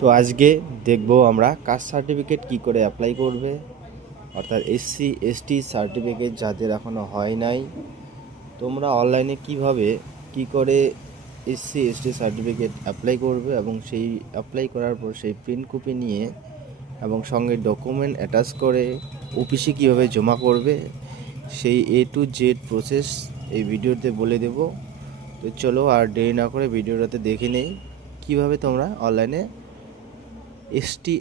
তো আজকে দেখব আমরা কাস্ট সার্টিফিকেট কি করে অ্যাপ্লাই করবে, অর্থাৎ এসসি এসটি সার্টিফিকেট যাদের এখনও হয় নাই, তোমরা অনলাইনে কিভাবে কি করে এসসি এসটি সার্টিফিকেট অ্যাপ্লাই করবে এবং সেই অ্যাপ্লাই করার পর সেই প্রিন্ট কপি নিয়ে এবং সঙ্গে ডকুমেন্ট অ্যাটাচ করে অফিসে কীভাবে জমা করবে, সেই A to Z প্রসেস এই ভিডিওতে বলে দেব। তো চলো আর দেরি না করে ভিডিওটাতে দেখে নেই কীভাবে তোমরা অনলাইনে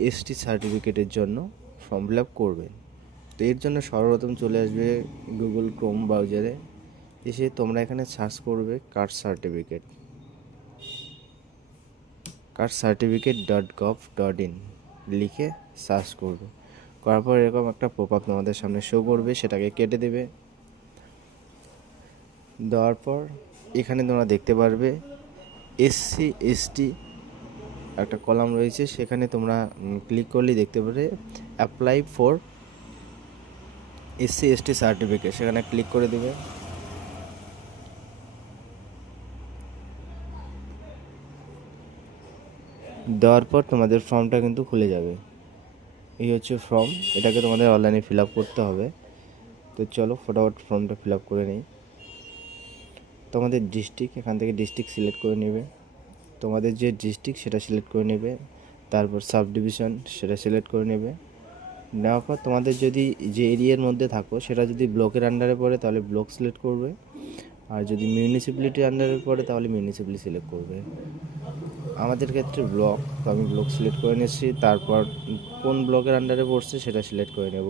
এসটি সার্টিফিকেটের জন্য ফর্ম ফিল আপ করবে। তো এর জন্য সর্বপ্রথম চলে আসবে গুগল ক্রোম ব্রাউজারে, এসে তোমরা এখানে সার্চ করবে castecertificate.gov.in লিখে সার্চ করবে। করার পর এরকম একটা পপআপ তোমাদের সামনে শো করবে, সেটাকে কেটে দেবে। দেওয়ার পর এখানে তোমরা দেখতে পারবে এসসি এসটি একটা কলাম রয়েছে, সেখানে তোমরা ক্লিক করলেই দেখতে পাবে apply for SC ST certificate, সেখানে ক্লিক করে দেবে। দেওয়ার পর তোমাদের ফর্মটা কিন্তু খুলে যাবে। এই হচ্ছে ফর্ম, এটাকে তোমাদের অনলাইনে ফিল আপ করতে হবে। তো চলো ফটাফট ফর্মটা ফিল আপ করে নিই। তোমাদের ডিস্ট্রিক্ট, এখান থেকে ডিস্ট্রিক্ট সিলেক্ট করে নেবে, তোমাদের যে ডিস্ট্রিক্ট সেটা সিলেক্ট করে নেবে। তারপর সাব ডিভিশন সেটা সিলেক্ট করে নেবে। নেওয়ার পর তোমাদের যদি যে এরিয়ার মধ্যে থাকো সেটা যদি ব্লকের আন্ডারে পড়ে তাহলে ব্লক সিলেক্ট করবে, আর যদি মিউনিসিপ্যালিটির আন্ডারে পড়ে তাহলে মিউনিসিপ্যালিটি সিলেক্ট করবে। আমাদের ক্ষেত্রে ব্লক, তো আমি ব্লক সিলেক্ট করে নিচ্ছি। তারপর কোন ব্লকের আন্ডারে পড়ছে সেটা সিলেক্ট করে নেব।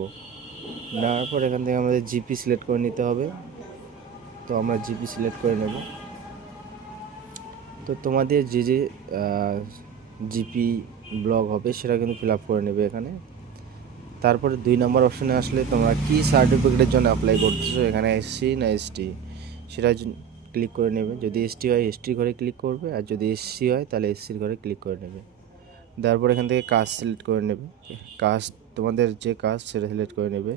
নেওয়ার পর এখান থেকে আমাদের জিপি সিলেক্ট করে নিতে হবে, তো আমরা জিপি সিলেক্ট করে নেব। তো তোমাদের যে যে জিপি ব্লক হবে সেটা কিন্তু ফিল আপ করে নেবে এখানে। তারপরে 2 নম্বর অপশানে আসলে তোমরা কি সার্টিফিকেটের জন্য অ্যাপ্লাই করতেছো, এখানে এসসি না এসটি সেটা ক্লিক করে নেবে। যদি এসটি হয় এসটির ঘরে ক্লিক করবে, আর যদি এসসি হয় তাহলে এসসির ঘরে ক্লিক করে নেবে। তারপর এখান থেকে কাস্ট সিলেক্ট করে নেবে, কাস্ট তোমাদের যে কাস্ট সেটা সিলেক্ট করে নেবে।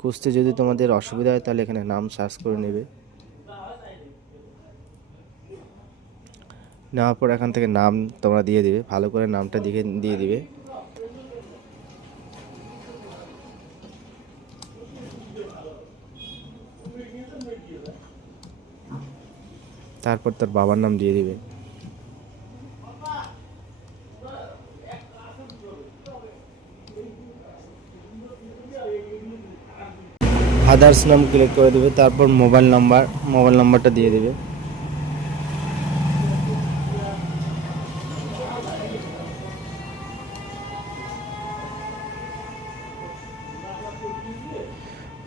খুঁজতে যদি তোমাদের অসুবিধা হয় তাহলে এখানে নাম সার্চ করে নেবে। নেওয়ার পর এখান থেকে নাম তোমরা দিয়ে দিবে, ভালো করে নামটা দিয়ে দিবে। তারপর তার বাবার নাম দিয়ে দিবে। আদার্স নাম ক্লিক করে দেবে। তারপর মোবাইল নাম্বারটা দিয়ে দেবে।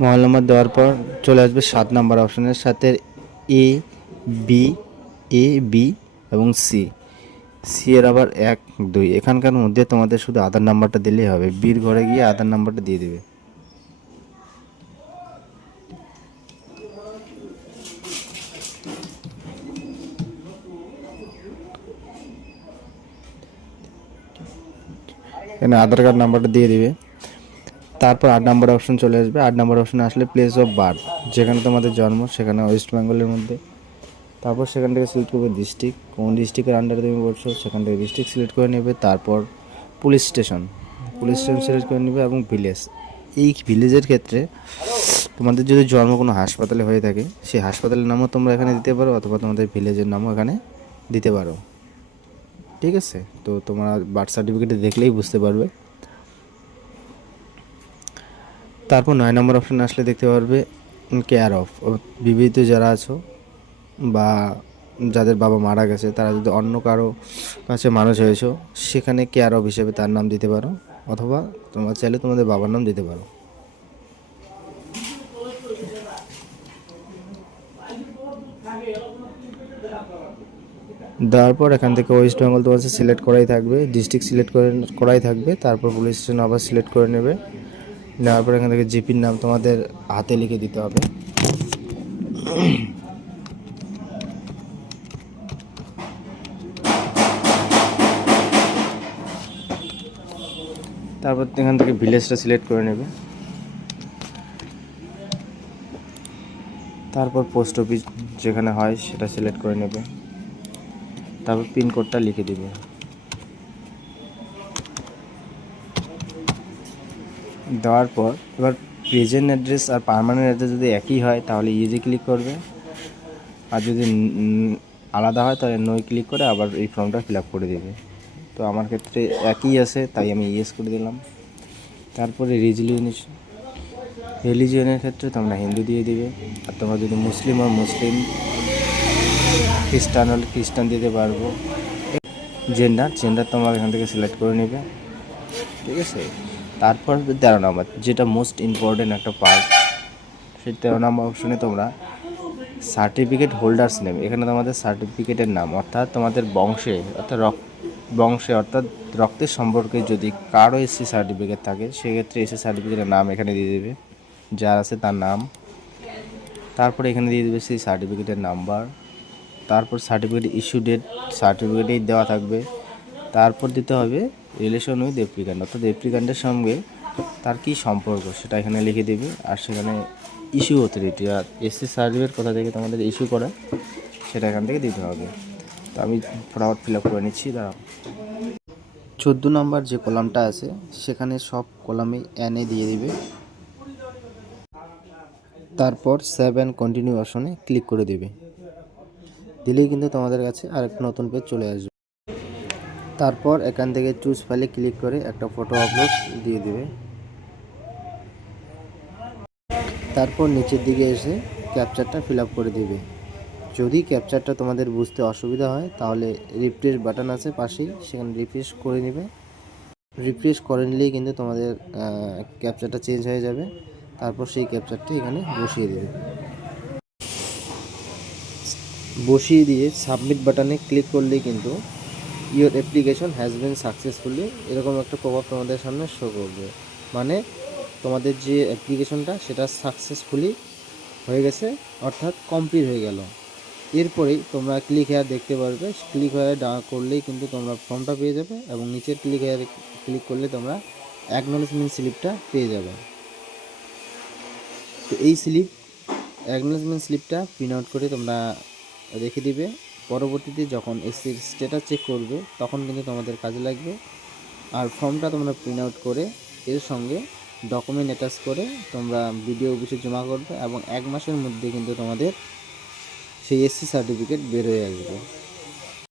মোবাইল নাম্বার দেওয়ার পর চলে আসবে 7 নাম্বার অপশানের সাথে বি এবং সি এর আবার 1 2। এখানকার মধ্যে তোমাদের শুধু আধার নাম্বারটা দিলেই হবে। বির ঘরে গিয়ে আধার নাম্বারটা দিয়ে দেবে। এখানে আধার কার্ড নাম্বারটা দিয়ে দিবে। তারপর 8 নাম্বার অপশন চলে আসবে। 8 নাম্বার অপশনে আসলে প্লেস অফ বার্থ, যেখানে তোমাদের জন্ম সেখানে ওয়েস্ট বেঙ্গলের মধ্যে। তারপর সেখান থেকে সিলেক্ট করবে ডিস্ট্রিক্ট, কোন ডিস্ট্রিক্টের আন্ডারে তুমি বলছো সেখান থেকে ডিস্ট্রিক্ট সিলেক্ট করে নেবে। তারপর পুলিশ স্টেশন সিলেক্ট করে নেবে এবং ভিলেজ। এই ভিলেজের ক্ষেত্রে তোমাদের যদি জন্ম কোনো হাসপাতালে হয়ে থাকে সেই হাসপাতালের নামও তোমরা এখানে দিতে পারো, অথবা তোমাদের ভিলেজের নামও এখানে দিতে পারো। ঠিক আছে, তো তোমরা বার্থ সার্টিফিকেটে দেখলেই বুঝতে পারবে। তারপর 9 নম্বর অপশানে আসলে দেখতে পারবে কেয়ার অফ, বিবাহিত যারা আছো বা যাদের বাবা মারা গেছে, তারা যদি অন্য কারো কাছে মানুষ হয়েছো সেখানে কেয়ার অফ হিসেবে তার নাম দিতে পারো, অথবা তোমরা চাইলে তোমাদের বাবার নাম দিতে পারো। দেওয়ার পর এখান থেকে ওয়েস্ট বেঙ্গল তোমার সিলেক্ট করাই থাকবে, ডিস্ট্রিক্ট সিলেক্ট করাই থাকবে। তারপর পুলিশ স্টেশন আবার সিলেক্ট করে নেবে। নেওয়ার পর এখান থেকে জিপির নাম তোমাদের হাতে লিখে দিতে হবে। তারপর এখান থেকে ভিলেজটা সিলেক্ট করে নেবে। তারপর পোস্ট অফিস যেখানে হয় সেটা সিলেক্ট করে নেবে। তারপর পিনকোডটা লিখে দিবে। দেওয়ার পর এবার প্রেজেন্ট অ্যাড্রেস আর পার্মানেন্ট অ্যাড্রেস যদি একই হয় তাহলে ইজি ক্লিক করবে, আর যদি আলাদা হয় তাহলে নই ক্লিক করে আবার এই ফর্মটা ফিল আপ করে দেবে। তো আমার ক্ষেত্রে একই আছে তাই আমি ইয়েস করে দিলাম। তারপরে রিলিজিয়নের ক্ষেত্রে তোমরা হিন্দু দিয়ে দিবে, আর তোমরা যদি মুসলিম হও মুসলিম, খ্রিস্টান হলে খ্রিস্টান দিতে পারবো। জেন্ডার তোমরা এখান থেকে সিলেক্ট করে নেবে, ঠিক আছে। তারপর 13 নম্বর, যেটা মোস্ট ইম্পর্টেন্ট একটা পার্ট, সেই 13 নম্বর অপশনে তোমরা সার্টিফিকেট হোল্ডার্স নেম, এখানে তোমাদের সার্টিফিকেটের নাম অর্থাৎ তোমাদের বংশে অর্থাৎ রক্তের সম্পর্কে যদি কারো এসসি সার্টিফিকেট থাকে সেক্ষেত্রে এসসি সার্টিফিকেটের নাম এখানে দিয়ে দেবে, যার আছে তার নাম। তারপরে এখানে দিয়ে দেবে সেই সার্টিফিকেটের নাম্বার। তারপর সার্টিফিকেট ইস্যু ডেট, সার্টিফিকেটেই দেওয়া থাকবে। তারপর দিতে হবে রিলেশন উইথ অ্যাপ্লিক্যান্ট, অর্থাৎ অ্যাপ্লিক্যান্টের সঙ্গে তার কী সম্পর্ক সেটা এখানে লিখে দেবে। আর সেখানে ইস্যু অথরিটি আর এসসি সার্টিফিকেট কোথা থেকে তোমাদের ইস্যু করা সেটা এখান থেকে দিতে হবে। তো আমি ফটাফট ফিল আপ করে নিচ্ছি, দাঁড়াও। 14 নম্বর যে কলামটা আছে সেখানে সব কলামে এনএ দিয়ে দিবে। তারপর সেভ অ্যান্ড কন্টিনিউ অপশনে ক্লিক করে দেবে, দিলেই কিন্তু তোমাদের কাছে আরেকটা নতুন পেজ চলে আসবে। তারপর এখান থেকে চুজ ফাইলে ক্লিক করে একটা ফটো আপলোড দিয়ে দেবে। তারপর নিচের দিকে এসে ক্যাপচারটা ফিল আপ করে দেবে। যদি ক্যাপচারটা তোমাদের বুঝতে অসুবিধা হয় তাহলে রিফ্রেশ বাটন আছে পাশেই, সেখানে রিফ্রেশ করে নেবে। রিফ্রেশ করে নিলেই কিন্তু তোমাদের ক্যাপচারটা চেঞ্জ হয়ে যাবে। তারপর সেই ক্যাপচারটি এখানে বসিয়ে দেবে। বসিয়ে দিয়ে সাবমিট বাটনে ক্লিক করলেই কিন্তু your application has been successfully এরকম একটা পপআপ তোমাদের সামনে শো করবে, মানে তোমাদের যে অ্যাপ্লিকেশনটা সেটা সাকসেসফুলি হয়ে গেছে, অর্থাৎ কমপ্লিট হয়ে গেল। এরপরেই তোমরা ক্লিক হেয়ার দেখতে পারবে, ক্লিক হেয়ার করলেই কিন্তু তোমরা ফর্মটা পেয়ে যাবে, এবং নিচের ক্লিক হেয়ারে ক্লিক করলে তোমরা অ্যাকনলেজমেন্ট স্লিপটা পেয়ে যাবে। তো এই অ্যাকনলেজমেন্ট স্লিপটা প্রিন্ট আউট করে তোমরা রেখে দিবে। পরবর্তীতে যখন এসসির স্ট্যাটাস চেক করবে তখন কিন্তু তোমাদের কাজে লাগবে। আর ফর্মটা তোমরা প্রিন্ট আউট করে এর সঙ্গে ডকুমেন্ট অ্যাটাচ করে তোমরা বিডিও অফিসে জমা করবে, এবং 1 মাসের মধ্যে কিন্তু তোমাদের সেই এসসি সার্টিফিকেট বের হয়ে আসবে।